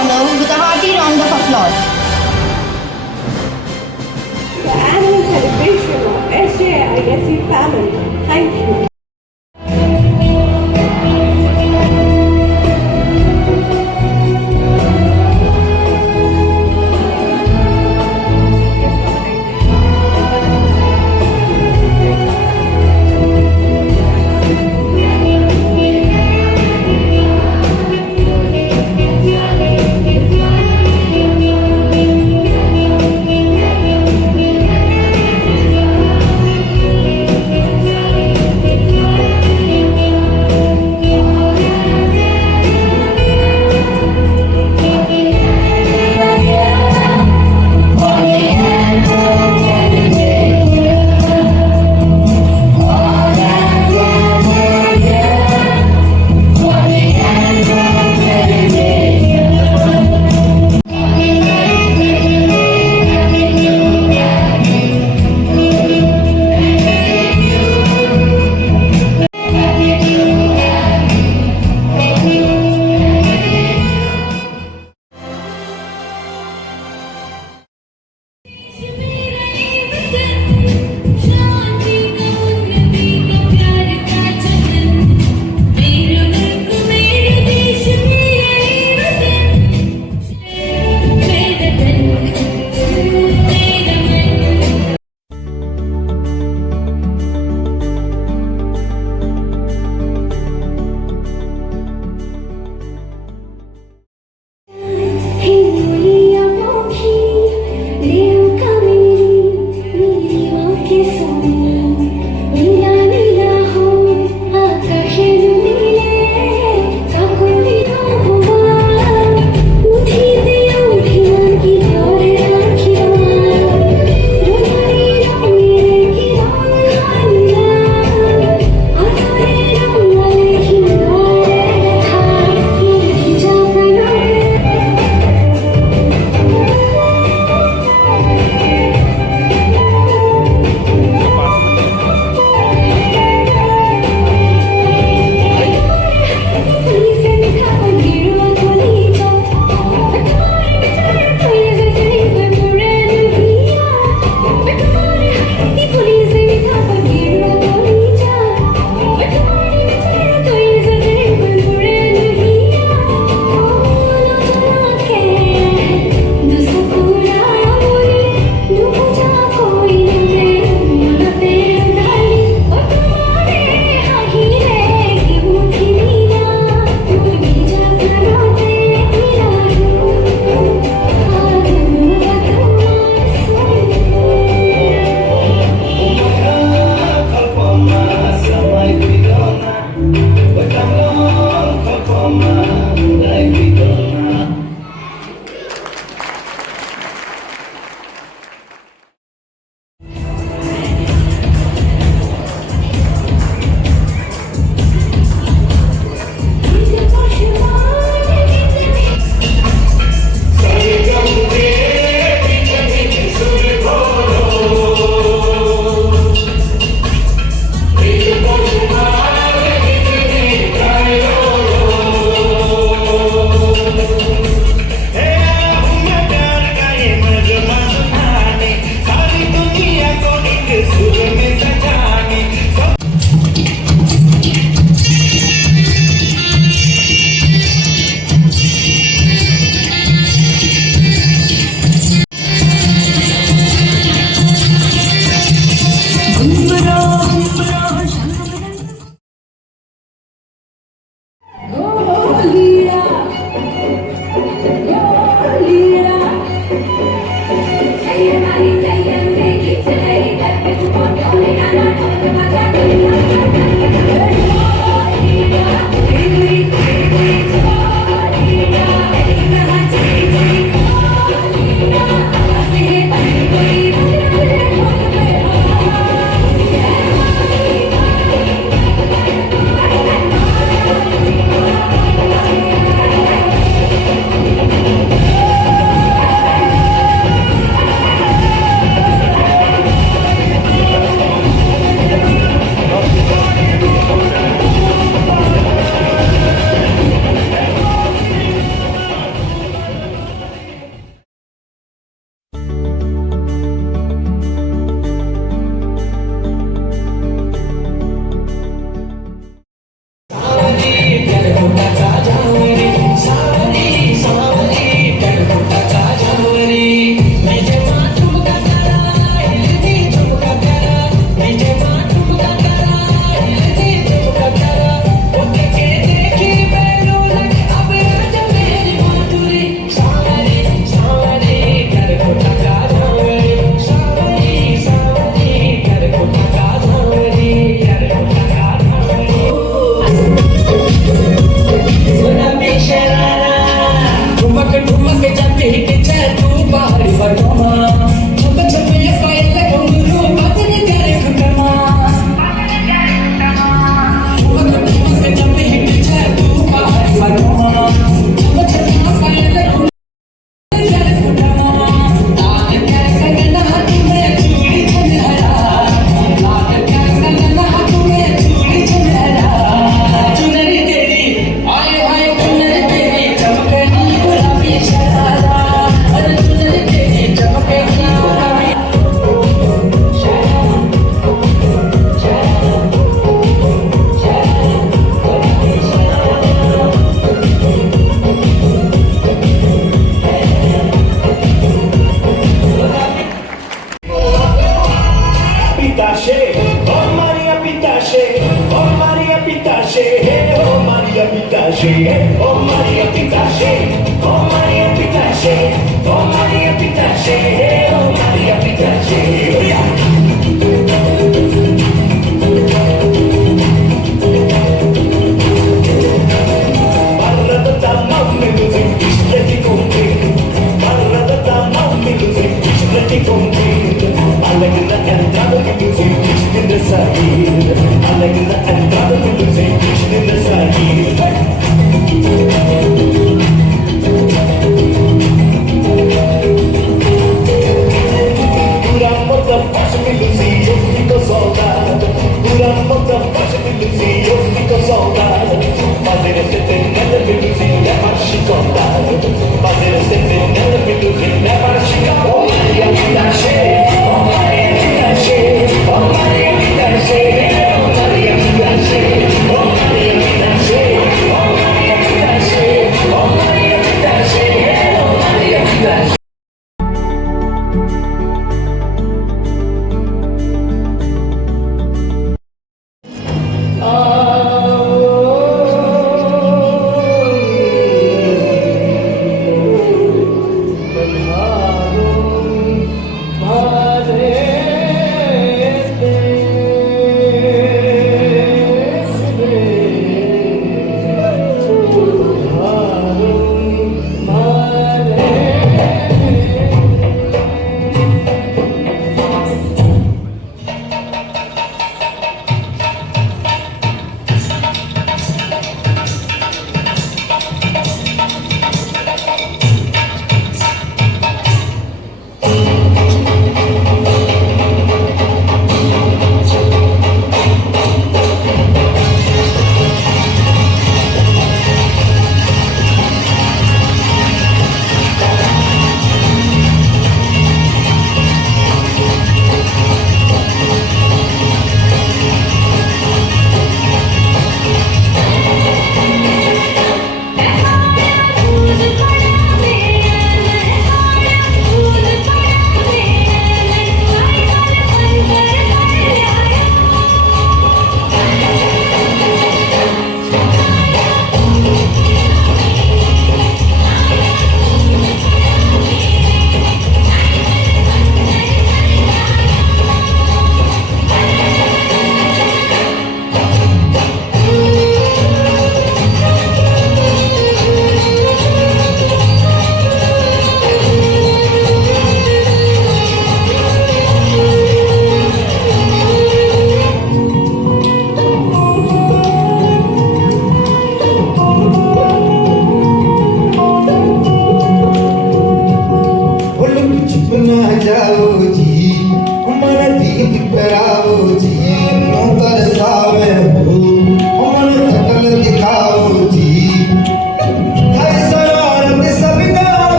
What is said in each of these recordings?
honor with a hearty round of applause. The annual celebration of SJISE family. Thank you.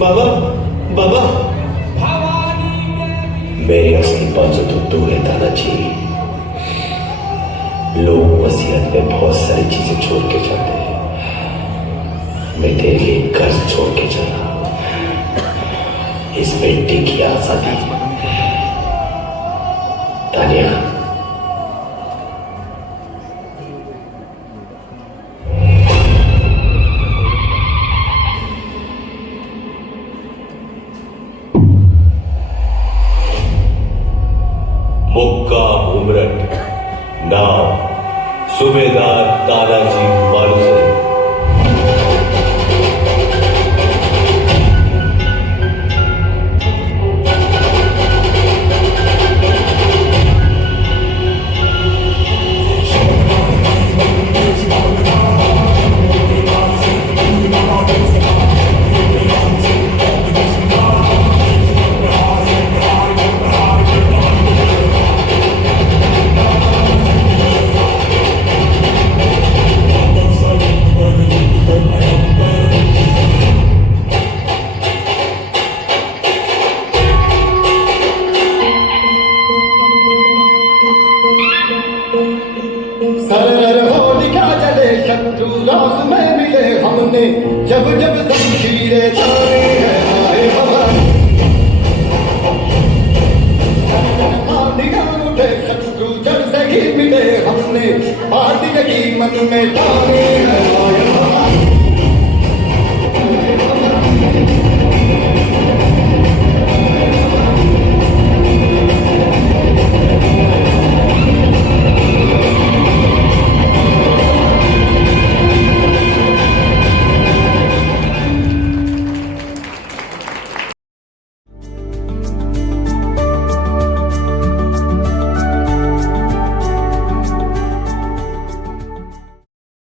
बाबा बाबा मेरी असली बाजू तो तू है दादाजी। लोग वसीयत में बहुत सारी चीजें छोड़ के जाते हैं, मैं तेरे लिए घर छोड़ के चला, इस बेटी की आजादी। तानिया मुक्काम उमरठ, नाम सूबेदार तानाजी मालुसरे। जब जब शमशीरें ताने हैं आए भवन आंधियां उठे शत्रु जड़ से ही मिले हमने पार्टी लगी मन में ताने हैं आए भवन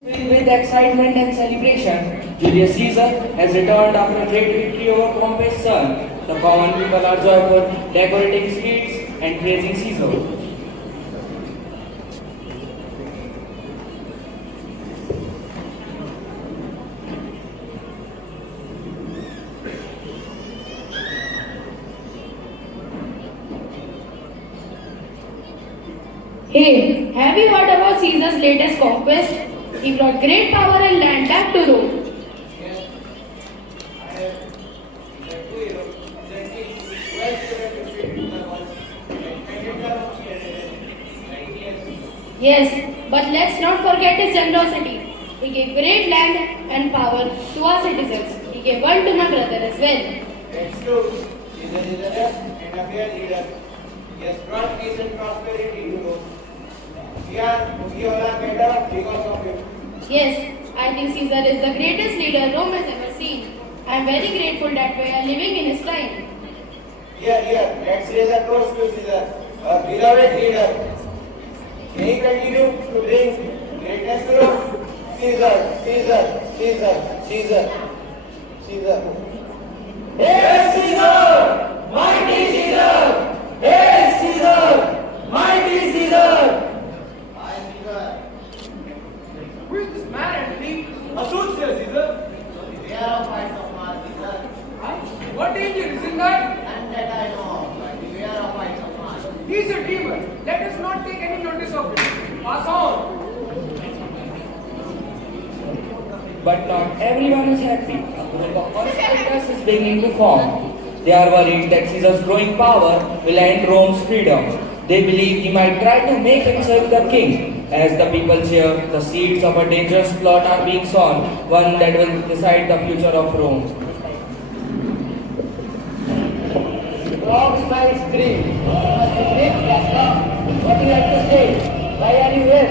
Filled with excitement and celebration, Julius Caesar has returned after a great victory over Pompey's son. The common people are joyful, decorating streets and praising Caesar. Hey, have you heard about Caesar's latest conquest? He brought great power and land back to Rome. Yes, but let's not forget his generosity. He gave great land and power to our citizens. He gave one to my brother as well. That's true. Caesar is a just and a fair leader. He has brought peace and prosperity to Rome. We all are better because of him. Yes, I think Caesar is the greatest leader Rome has ever seen. I am very grateful that we are living in his time. Here, let's raise a toast to Caesar, our beloved leader. May he continue to bring greatness to Rome. Caesar, Caesar, Caesar, Caesar, Caesar. Hail Caesar! Mighty Caesar! Hail Caesar! Mighty Caesar! Who is this man, Anthony? A soothsayer, Caesar. Beware of fights of Mars, Caesar. What danger is in that? And that I know, but beware of fights of Mars. He is a demon. Let us not take any notice of him. Pass on. But not everyone is happy. A group of conspirators is beginning to form. They are worried that Caesar's growing power will end Rome's freedom. They believe he might try to make himself the king. As the people cheer, the seeds of a dangerous plot are being sown, one that will decide the future of Rome. Dogs might scream. What do you have to say? Why are you here?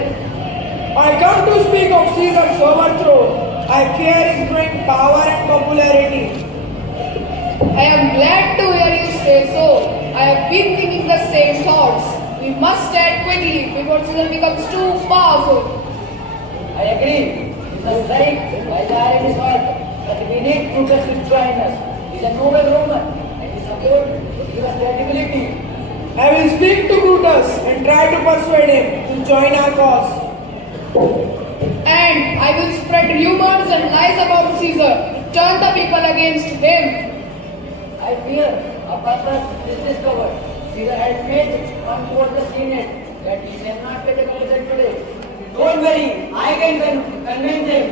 I come to speak of Caesar's overthrow. I fear his growing power and popularity. I am glad to hear you say so. I have been thinking the same thoughts. We must act quickly before Caesar becomes too powerful. I agree. Caesar's right. Why the iron is hot? But we need Brutus to join us. He's a noble Roman and he's secured to give us credibility. I will speak to Brutus and try to persuade him to join our cause. And I will spread rumors and lies about Caesar to turn the people against him. I fear our purpose is discovered. Caesar has made one towards the Senate that he may not get a president today. Don't worry, I can convince him.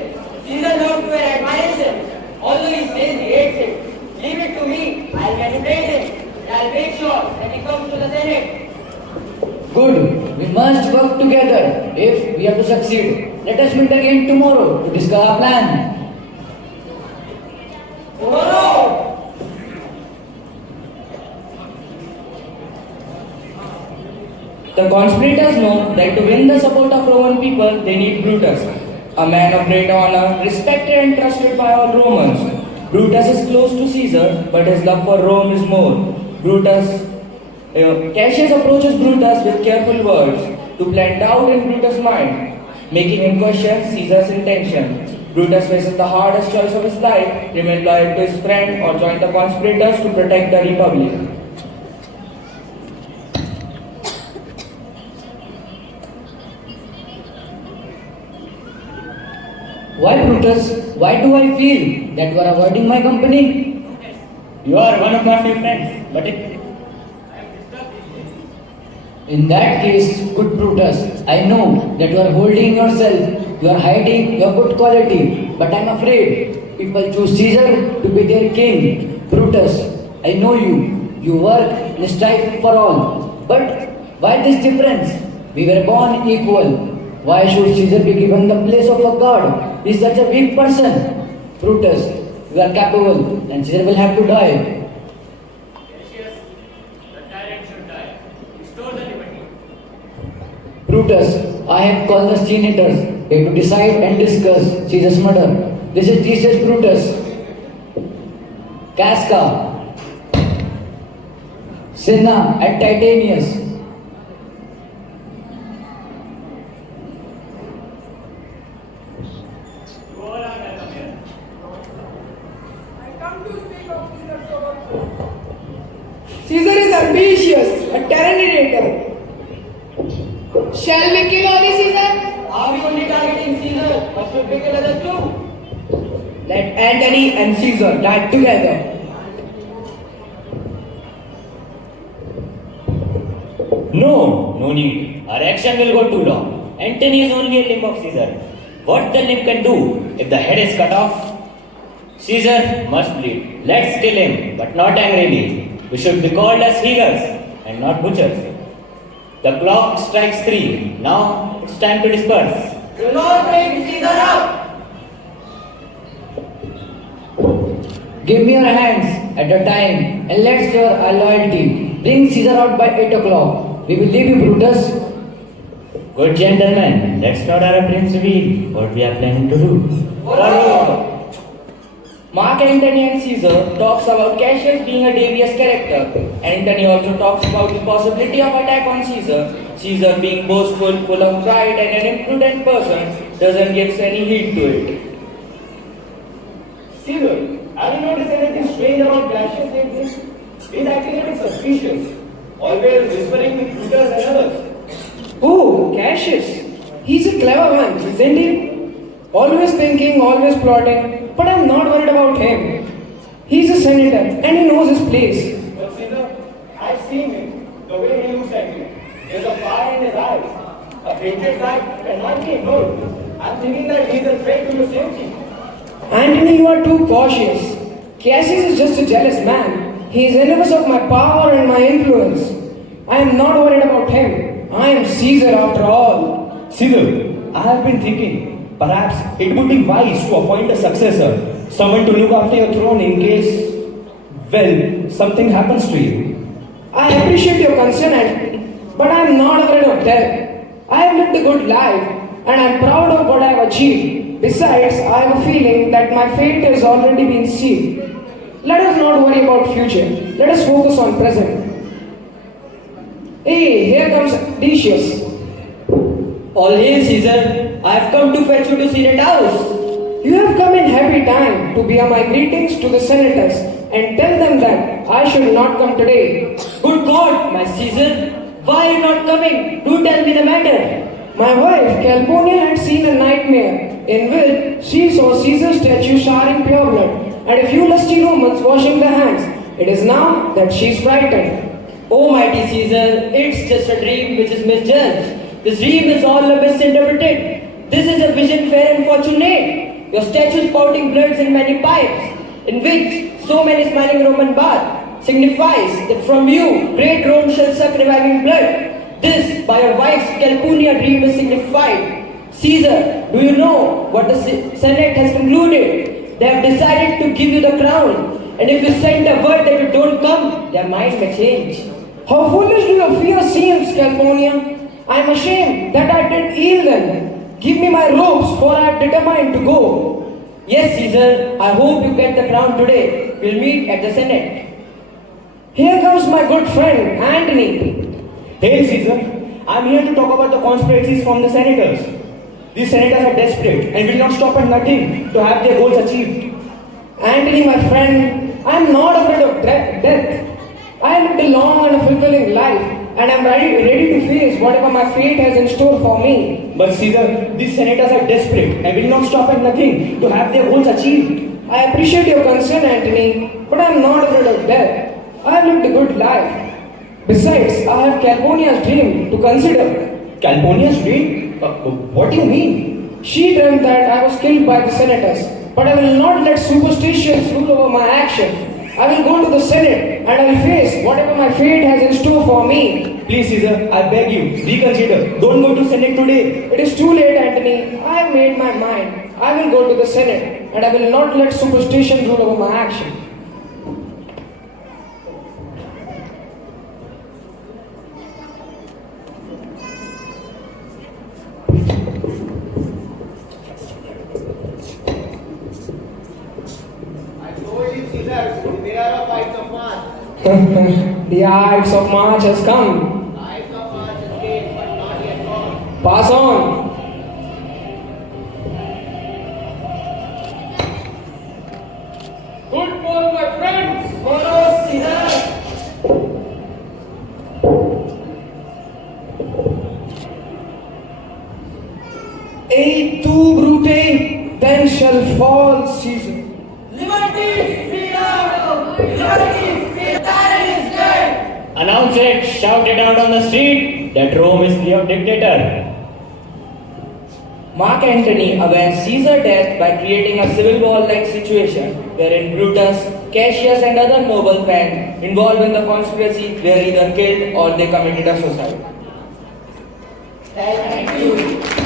Caesar knows to admiration. Although he says he hates him, leave it to me. I'll manipulate him. I'll make sure that he comes to the Senate. Good. We must work together if we are to succeed. Let us meet again tomorrow to discuss our plan. Tomorrow! The conspirators know that to win the support of Roman people, they need Brutus, a man of great honor, respected and trusted by all Romans. Brutus is close to Caesar, but his love for Rome is more. Cassius approaches Brutus with careful words to plant doubt in Brutus' mind, making him question Caesar's intention. Brutus faces the hardest choice of his life: remain loyal to his friend or join the conspirators to protect the republic. Why, Brutus? Why do I feel that you are avoiding my company? You are one of my few friends, but In that case, good Brutus, I know that you are holding yourself, you are hiding your good quality, but I am afraid. People choose Caesar to be their king. Brutus, I know you. You work and strive for all. But why this difference? We were born equal. Why should Caesar be given the place of a god? He is such a weak person. Brutus, you are capable and Caesar will have to die. Brutus, I have called the senators here to decide and discuss Caesar's murder. This is Jesus Brutus, Casca, Cinna, and Titanius. Caesar is ambitious, a tyrannicator. Shall we kill only Caesar? Are we only targeting Caesar, or should we kill others too? Let Antony and Caesar die together. No need. Our action will go too long. Antony is only a limb of Caesar. What the limb can do if the head is cut off? Caesar must bleed. Let's kill him, but not angrily. We should be called as healers and not butchers. The clock strikes 3. Now it's time to disperse. Do not bring Caesar out! Give me your hands at a time and let's show our loyalty. Bring Caesar out by 8 o'clock. We will leave you, Brutus. Good gentlemen, let's not our prince reveal what we are planning to do. Follow. Mark Antony and Caesar talks about Cassius being a devious character. Antony also talks about the possibility of attack on Caesar. Caesar being boastful, full of pride and an imprudent person doesn't give any heed to it. Caesar, have you noticed anything strange about Cassius lately? He's acting a bit suspicious, always whispering with tutors and others. Oh, Cassius. He's a clever man, isn't he? Always thinking, always plotting, but I'm not worried about him. He's a senator and he knows his place. But Caesar, I've seen him, the way he looks at you. There's a fire in his eyes. A hatred that cannot be ignored. I'm thinking that he's a threat to your safety. Antony, you are too cautious. Cassius is just a jealous man. He is envious of my power and my influence. I am not worried about him. I am Caesar after all. Caesar, I have been thinking, perhaps it would be wise to appoint a successor, someone to look after your throne in case, well, something happens to you. I appreciate your concern, Antony, but I am not afraid of death. I have lived a good life and I am proud of what I have achieved. Besides, I have a feeling that my fate has already been sealed. Let us not worry about future. Let us focus on present. Hey, here comes Decius. All hail, Caesar. I have come to fetch you to Senate House. You have come in happy time to bear my greetings to the senators and tell them that I should not come today. Good God, my Caesar. Why are you not coming? Do tell me the matter. My wife, Calpurnia, had seen a nightmare in which she saw Caesar's statue showering pure blood and a few lusty Romans washing their hands. It is now that she is frightened. Oh, mighty Caesar, it's just a dream which is misjudged. This dream is all misinterpreted. This is a vision fair and fortunate. Your statue spouting bloods in many pipes, in which so many smiling Roman baths, signifies that from you great Rome shall suck reviving blood. This, by your wife's Calpurnia dream, is signified. Caesar, do you know what the Senate has concluded? They have decided to give you the crown. And if you send a word that you don't come, their mind may change. How foolish do your fear seems, Calpurnia? I am ashamed that I did ill then. Give me my robes, for I am determined to go. Yes, Caesar, I hope you get the crown today. We'll meet at the Senate. Here comes my good friend, Antony. Hail Caesar, I am here to talk about the conspiracies from the senators. These senators are desperate and will not stop at nothing to have their goals achieved. Antony, my friend, I am not afraid of death. I have lived a long and a fulfilling life and I am ready to face whatever my fate has in store for me. But Caesar, these senators are desperate and will not stop at nothing to have their goals achieved. I appreciate your concern, Antony, but I am not afraid of death. I have lived a good life. Besides, I have Calpurnia's dream to consider. Calpurnia's dream? What do you mean? She dreamt that I was killed by the senators, but I will not let superstitions rule over my action. I will go to the Senate and I will face whatever my fate has in store for me. Please, Caesar, I beg you, reconsider. Don't go to Senate today. It is too late, Antony. I have made my mind. I will go to the Senate and I will not let superstition rule over my action. I told you, Caesar, there are fights of March. The Ides of March has come. Ides of March is came, but not yet gone. Pass on. Good morning, my friends. Et tu, Brute, then shall fall Caesar. Announce it, shout it out on the street that Rome is free of dictator. Mark Antony avenged Caesar's death by creating a civil war-like situation wherein Brutus, Cassius and other noble men involved in the conspiracy were either killed or they committed a suicide. Thank you.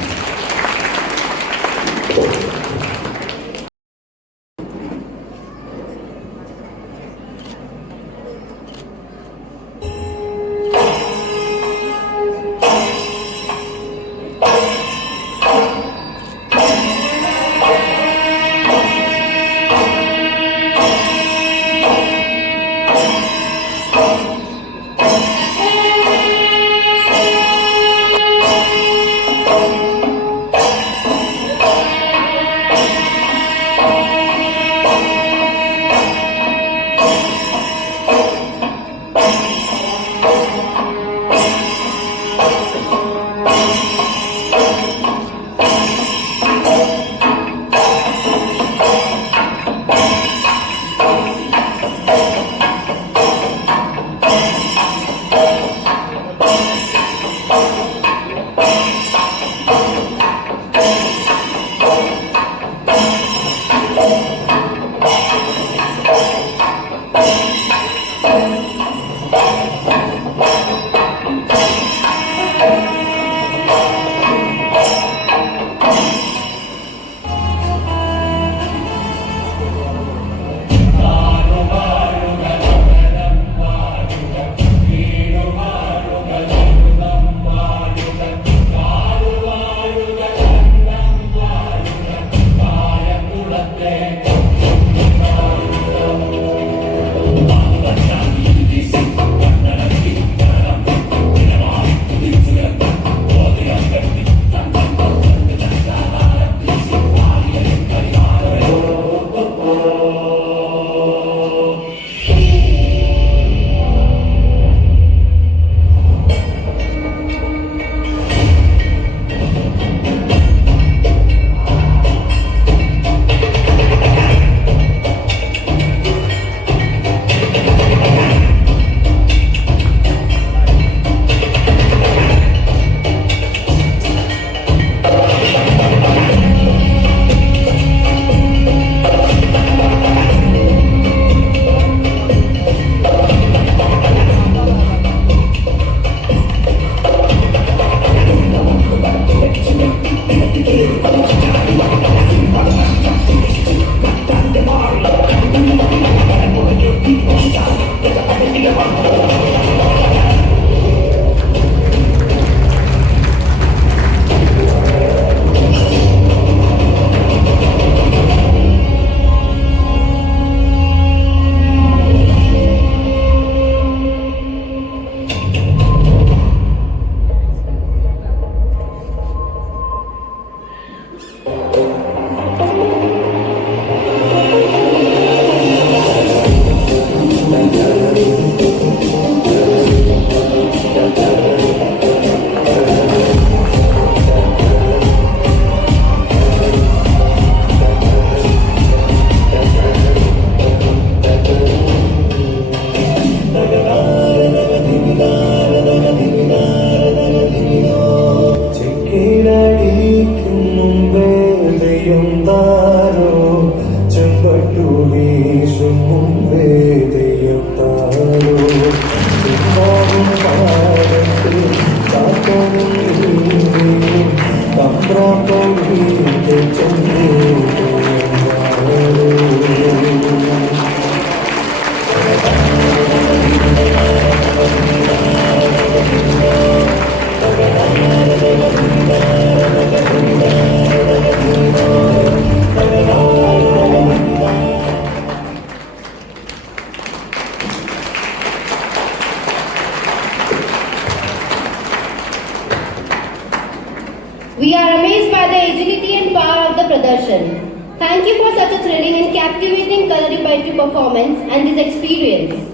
thrilling and captivating coloring poetry performance and this experience.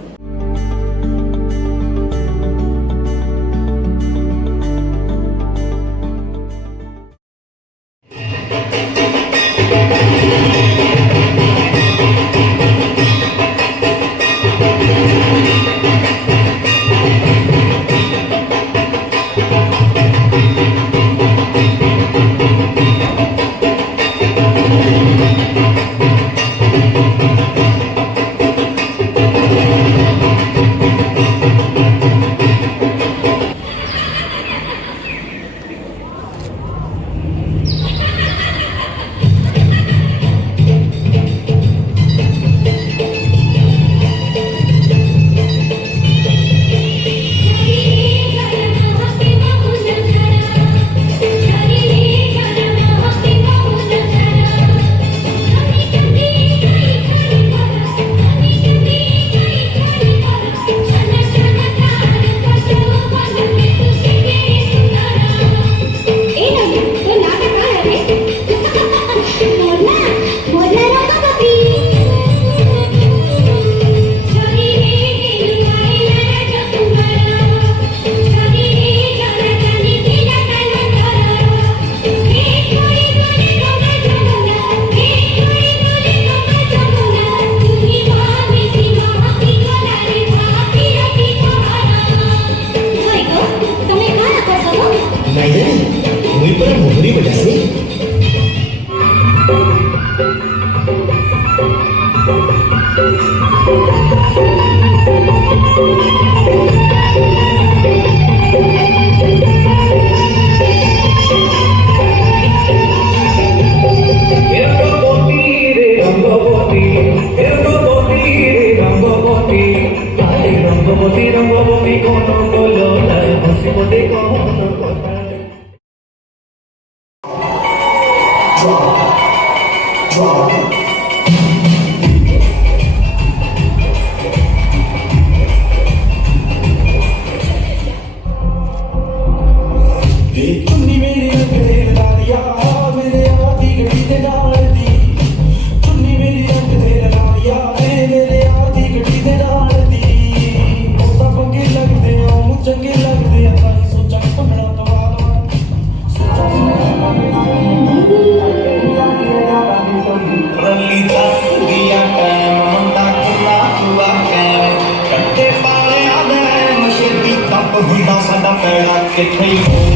Get paid.